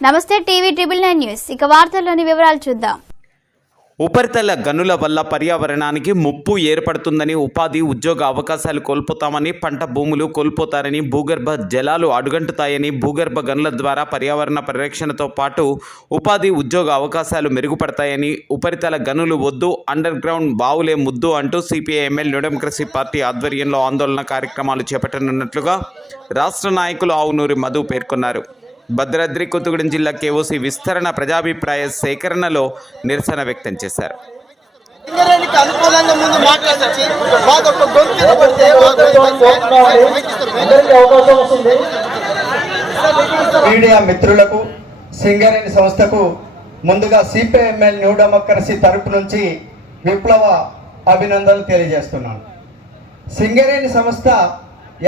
నమస్తే TV triple nine news. ఇక వార్తల్లోని వివరాలు చూద్దాం. ఉపరితల గనుల వల్ల పర్యావరణానికి ముప్పు ఏర్పడుతుందని ఉపాధి ఉద్యోగ అవకాశాలు కోల్పోతామని పంట భూములు కోల్పోతారని భూగర్భ జలాలు అడుగంటుతాయని భూగర్భ గనుల ద్వారా పర్యావరణ పరిరక్షణతో పాటు ఉపాధి ఉద్యోగ అవకాశాలు మెరుగుపడతాయని ఉపరితల గనులు వద్దు అండర్ గ్రౌండ్ బావులే ముద్దు అంటూ సిపిఐ న్యూ డెమోక్రసీ పార్టీ ఆధ్వర్యంలో ఆందోళన కార్యక్రమాలు చేపట్టనున్నట్లుగా రాష్ట్ర నాయకులు ఆవునూరి మధు పేర్కొన్నారు. భద్రాద్రి కొత్తగూడెం జిల్లా కేఓసి విస్తరణ ప్రజాభిప్రాయ సేకరణలో నిరసన వ్యక్తం చేశారు. సింగరేణికి అనుకూలంగా ముందు మాట్లాడొచ్చి గొంతు మీడియా మిత్రులకు సింగరేణి సంస్థకు ముందుగా సిపిఐఎంఎల్ న్యూ డెమోక్రసీ తరపు నుంచి విప్లవ అభినందనలు తెలియజేస్తున్నాను. సింగరేణి సంస్థ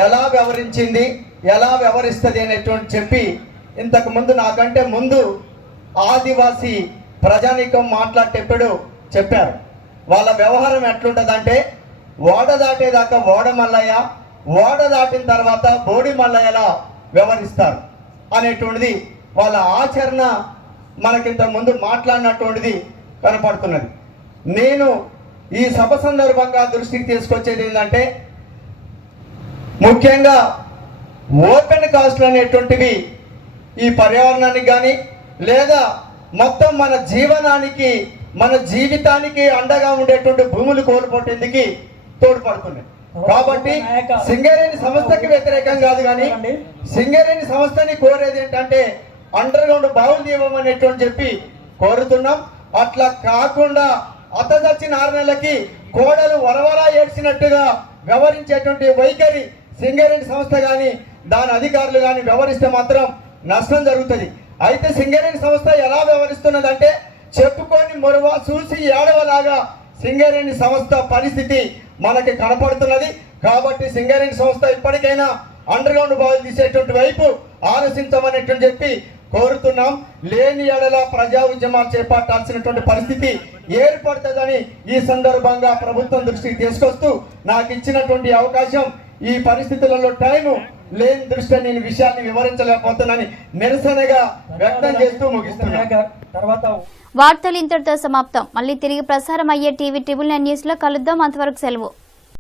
ఎలా వ్యవహరించింది ఎలా వ్యవహరిస్తుంది అనేటువంటి చెప్పి ఇంతకు ముందు నాకంటే ముందు ఆదివాసీ ప్రజానీకం మాట్లాడేటప్పుడు చెప్పారు. వాళ్ళ వ్యవహారం ఎట్లుంటుందంటే ఓడ దాటేదాకా ఓడ మల్లయ్య ఓడ దాటిన తర్వాత బోడి మల్లయ్యలా వ్యవహరిస్తారు అనేటువంటిది వాళ్ళ ఆచరణ మనకింత ముందు మాట్లాడినటువంటిది కనపడుతున్నది. నేను ఈ సభ సందర్భంగా దృష్టికి తీసుకొచ్చేది ఏంటంటే ముఖ్యంగా ఓపెన్ కాస్ట్లు అనేటువంటివి ఈ పర్యావరణానికి కానీ లేదా మొత్తం మన జీవనానికి మన జీవితానికి అండగా ఉండేటువంటి భూములు కోల్పోటేందుకు తోడ్పడుతున్నాయి. కాబట్టి సింగరేణి సంస్థకి వ్యతిరేకం కాదు కానీ సింగరేణి సంస్థని కోరేది ఏంటంటే అండర్ గ్రౌండ్ బావులు తీయమనేటువంటి చెప్పి కోరుతున్నాం. అట్లా కాకుండా అతదచ్చిన ఆరు నెలలకి కోడలు వరవరా ఏడ్చినట్టుగా వ్యవహరించేటువంటి వైఖరి సింగరేణి సంస్థ కానీ దాని అధికారులు కానీ వ్యవహరిస్తే మాత్రం నష్టం జరుగుతుంది. అయితే సింగరేణి సంస్థ ఎలా వ్యవహరిస్తున్నదంటే చెప్పుకొని మొరవ చూసి ఏడవలాగా సింగరేణి సంస్థ పరిస్థితి మనకి కనపడుతున్నది. కాబట్టి సింగరేణి సంస్థ ఇప్పటికైనా అండర్ గ్రౌండ్ బావులు తీసేటువంటి వైపు ఆలోచించమనేటువంటి చెప్పి కోరుతున్నాం. లేని ఎడల ప్రజా ఉద్యమాలు చేపట్టాల్సినటువంటి పరిస్థితి ఏర్పడుతుందని ఈ సందర్భంగా ప్రభుత్వం దృష్టికి తీసుకొస్తూ నాకు ఇచ్చినటువంటి అవకాశం ఈ పరిస్థితులలో టైము లేని దృష్ట్యా నేను విషయాన్ని వివరించలేకపోతున్నానని నిరసనగా వ్యక్తం చేస్తూ ముగిస్తున్నాను తర్వాత వార్తలు ఇంతటితో సమాప్తం. మళ్ళీ తిరిగి ప్రసారం అయ్యే టీవీ ట్రిపుల్ నైన్ న్యూస్లో కలుద్దాం. అంతవరకు సెలవు.